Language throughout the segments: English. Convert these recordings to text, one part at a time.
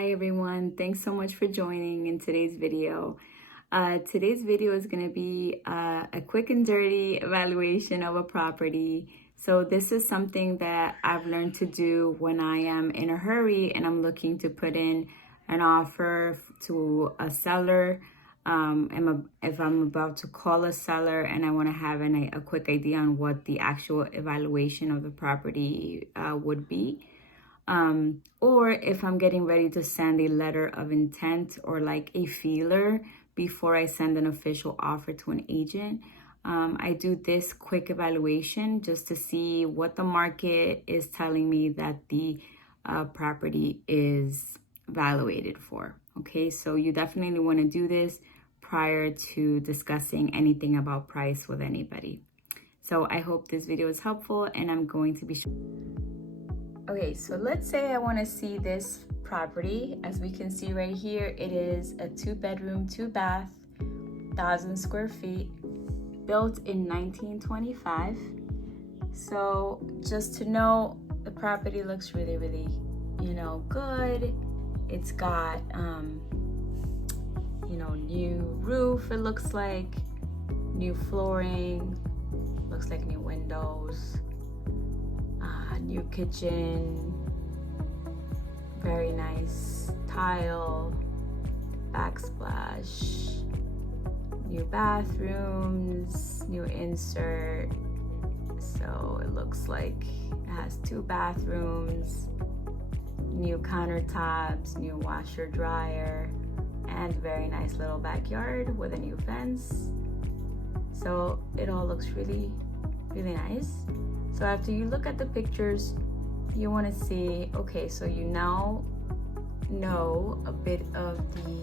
Hi everyone, thanks so much for joining in today's video. Today's video is going to be a quick and dirty evaluation of a property. So this is something that I've learned to do when I am in a hurry and I'm looking to put in an offer to a seller. If I'm about to call a seller and I want to have a quick idea on what the actual evaluation of the property would be. Or if I'm getting ready to send a letter of intent or like a feeler before I send an official offer to an agent. I do this quick evaluation just to see what the market is telling me that the property is valuated for. Okay, so you definitely want to do this prior to discussing anything about price with anybody. So I hope this video is helpful, and I'm going to be Okay, so let's say I want to see this property. As we can see right here, it is a 2-bedroom, 2-bath, 1,000 square feet, built in 1925. So just to know, the property looks really, really, good. It's got, new roof, it looks like, new flooring, looks like new windows. New kitchen, very nice tile, backsplash, new bathrooms, new insert. So it looks like it has 2 bathrooms, new countertops, new washer dryer, and very nice little backyard with a new fence. So it all looks really, really nice. So after you look at the pictures, you want to see, okay, so you now know a bit of the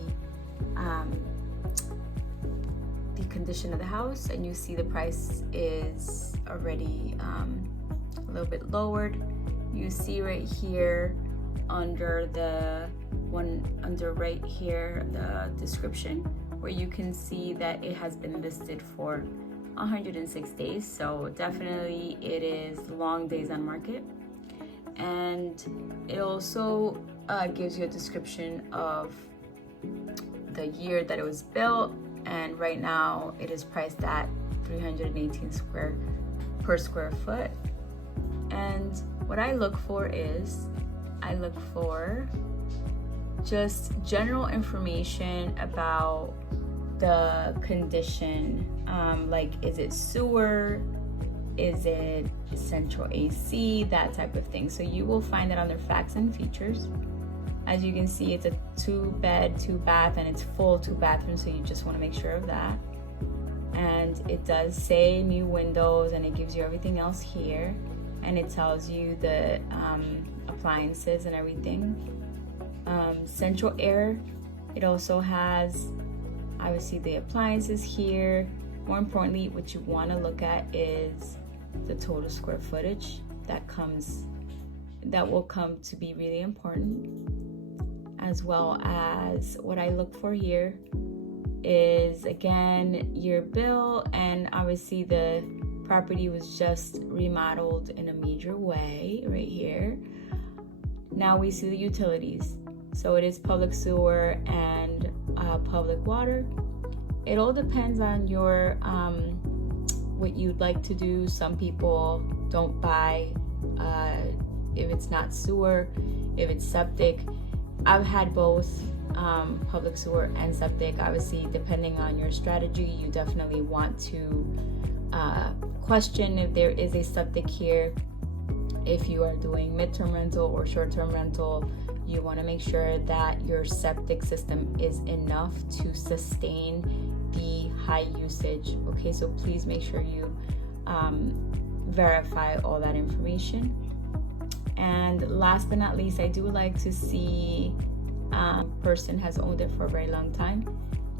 condition of the house, and you see the price is already a little bit lowered. You see right here under right here the description, where you can see that it has been listed for 106 days, so definitely it is long days on market. And it also gives you a description of the year that it was built, and right now it is priced at 318 per square foot. And what I look for is just general information about the condition, like is it sewer, is it central AC, that type of thing. So you will find it under facts and features. As you can see, it's a 2-bed, 2-bath, and it's full 2 bathrooms, so you just want to make sure of that. And it does say new windows, and it gives you everything else here, and it tells you the appliances and everything. Central air, it also has obviously the appliances here. More importantly, what you want to look at is the total square footage that will come to be really important, as well as what I look for here is, again, your bill, and obviously the property was just remodeled in a major way right here. Now we see the utilities. So it is public sewer and public water. It all depends on your what you'd like to do. Some people don't buy if it's not sewer, if it's septic. I've had both public sewer and septic. Obviously, depending on your strategy, you definitely want to question if there is a septic here. If you are doing midterm rental or short-term rental, you want to make sure that your septic system is enough to sustain the high usage. Okay, so please make sure you verify all that information. And last but not least, I do like to see person has owned it for a very long time,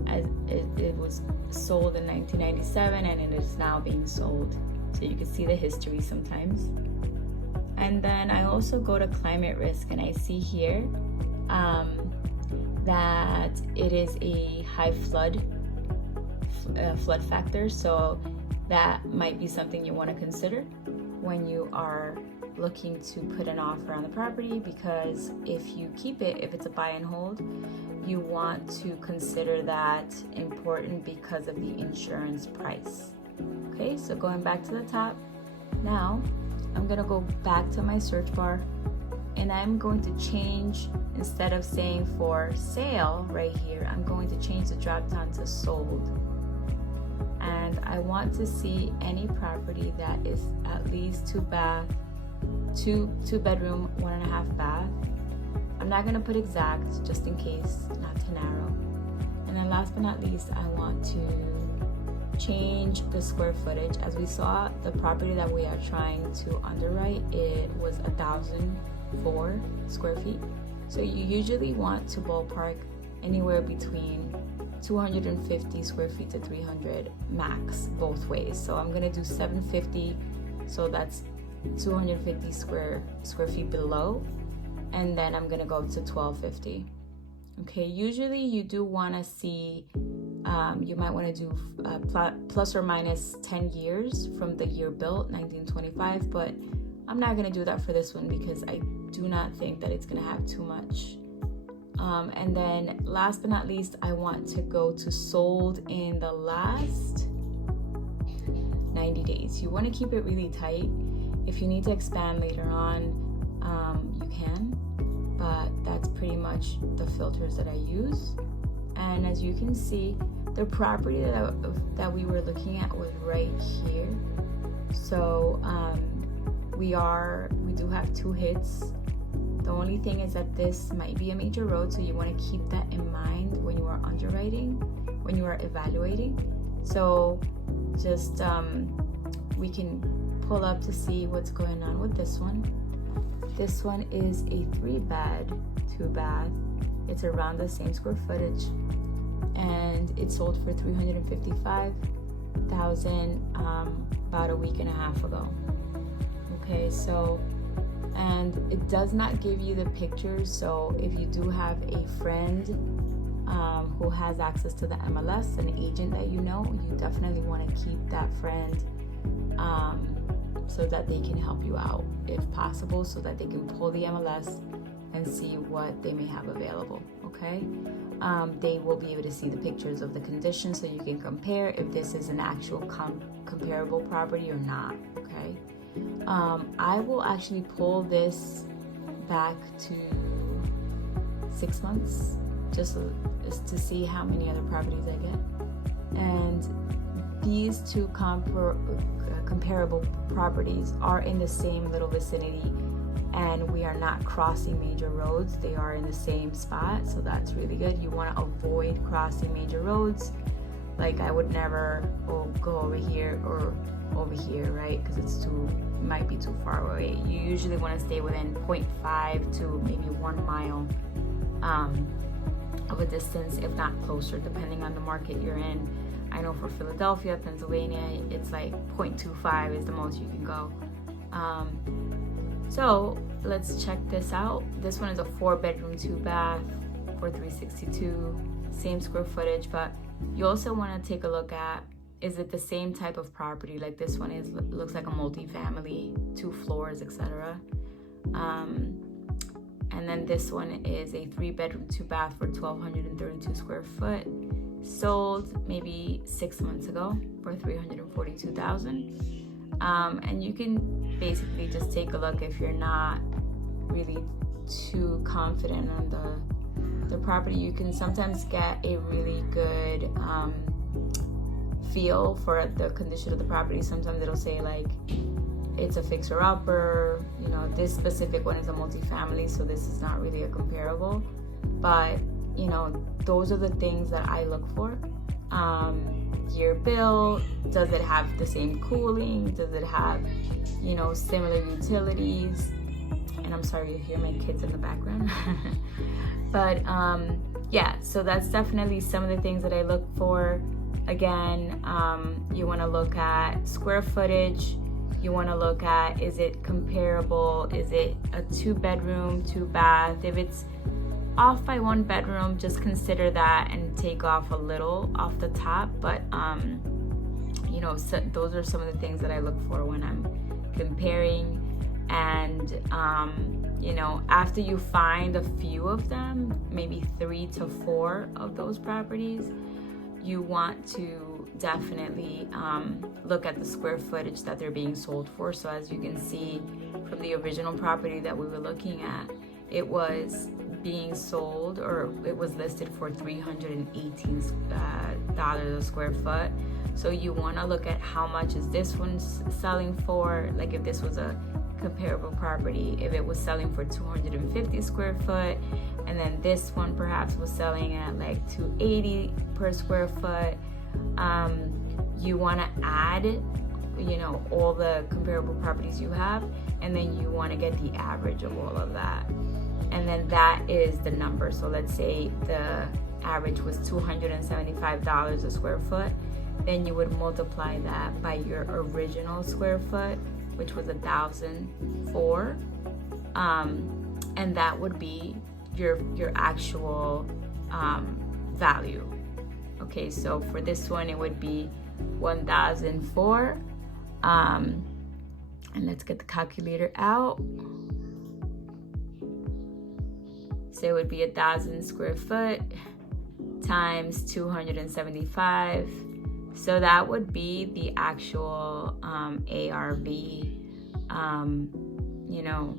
as it was sold in 1997 and it is now being sold, so you can see the history sometimes. And then I also go to climate risk, and I see here that it is a high flood factor, so that might be something you want to consider when you are looking to put an offer on the property, because if you keep it, if it's a buy and hold, you want to consider that important because of the insurance price. Okay, so going back to the top, now I'm gonna go back to my search bar and I'm going to change, instead of saying for sale right here, I'm going to change the drop down to sold. And I want to see any property that is at least two bedroom, 1.5 bath. I'm not gonna put exact, just in case, not to narrow. And then last but not least, I want to change the square footage. As we saw, the property that we are trying to underwrite, it was 1,004 square feet. So you usually want to ballpark anywhere between 250 square feet to 300 max, both ways. So I'm gonna do 750, so that's 250 square feet below, and then I'm gonna go to 1250. Okay, usually you do want to see, you might want to do plus or minus 10 years from the year built, 1925, but I'm not going to do that for this one because I do not think that it's going to have too much. And then last but not least, I want to go to sold in the last 90 days. You want to keep it really tight. If you need to expand later on, you can, but that's pretty much the filters that I use. And as you can see, the property that we were looking at was right here. So we do have 2 hits. The only thing is that this might be a major road, so you want to keep that in mind when you are underwriting, when you are evaluating. So just we can pull up to see what's going on with this one. This one is a 3-bed, 2-bath. It's around the same square footage, and it sold for $355,000 about a week and a half ago. Okay, so, and it does not give you the pictures. So if you do have a friend who has access to the MLS, an agent that you know, you definitely want to keep that friend so that they can help you out if possible, so that they can pull the MLS and see what they may have available. Okay, they will be able to see the pictures of the condition, so you can compare if this is an actual comparable property or not. Okay, I will actually pull this back to 6 months just to see how many other properties I get. And these 2 comparable properties are in the same little vicinity, and we are not crossing major roads. They are in the same spot, so that's really good. You want to avoid crossing major roads. Like, I would never go over here or over here, right? Because it might be too far away. You usually want to stay within 0.5 to maybe 1 mile of a distance, if not closer, depending on the market you're in. I know for Philadelphia, Pennsylvania, it's like 0.25 is the most you can go. So let's check this out. This one is a 4-bedroom, 2-bath for $362, same square footage, but you also want to take a look at, is it the same type of property? Like this one looks like a multi-family, 2 floors, etc. And then this one is a 3-bedroom, 2-bath for 1,232 square foot. Sold maybe 6 months ago for $342,000. And you can basically just take a look if you're not really too confident on the property. You can sometimes get a really good feel for the condition of the property. Sometimes it'll say like it's a fixer-upper, you know, this specific one is a multifamily, so this is not really a comparable, but you know, those are the things that I look for. Year built, does it have the same cooling, does it have, you know, similar utilities? And I'm sorry to hear my kids in the background. But yeah, so that's definitely some of the things that I look for. Again, you want to look at square footage. You want to look at, is it comparable? Is it a 2-bedroom, 2-bath? If it's off by 1 bedroom, just consider that and take off a little off the top. But you know, so those are some of the things that I look for when I'm comparing. And you know, after you find a few of them, maybe 3 to 4 of those properties, you want to definitely look at the square footage that they're being sold for. So as you can see from the original property that we were looking at, it was being sold, or it was listed for $318 a square foot. So you want to look at how much is this one selling for, like if this was a comparable property, if it was selling for 250 square foot, and then this one perhaps was selling at like 280 per square foot. You want to add, you know, all the comparable properties you have, and then you want to get the average of all of that, and then that is the number. So let's say the average was $275 a square foot, then you would multiply that by your original square foot, which was 1,004, and that would be your actual value. Okay, so for this one it would be 1,004, and let's get the calculator out. So it would be 1,000 square foot times 275. So that would be the actual ARV, you know,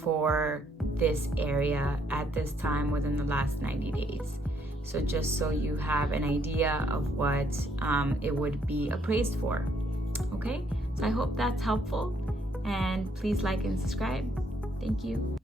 for this area at this time within the last 90 days. So just so you have an idea of what it would be appraised for. Okay, so I hope that's helpful, and please like and subscribe. Thank you.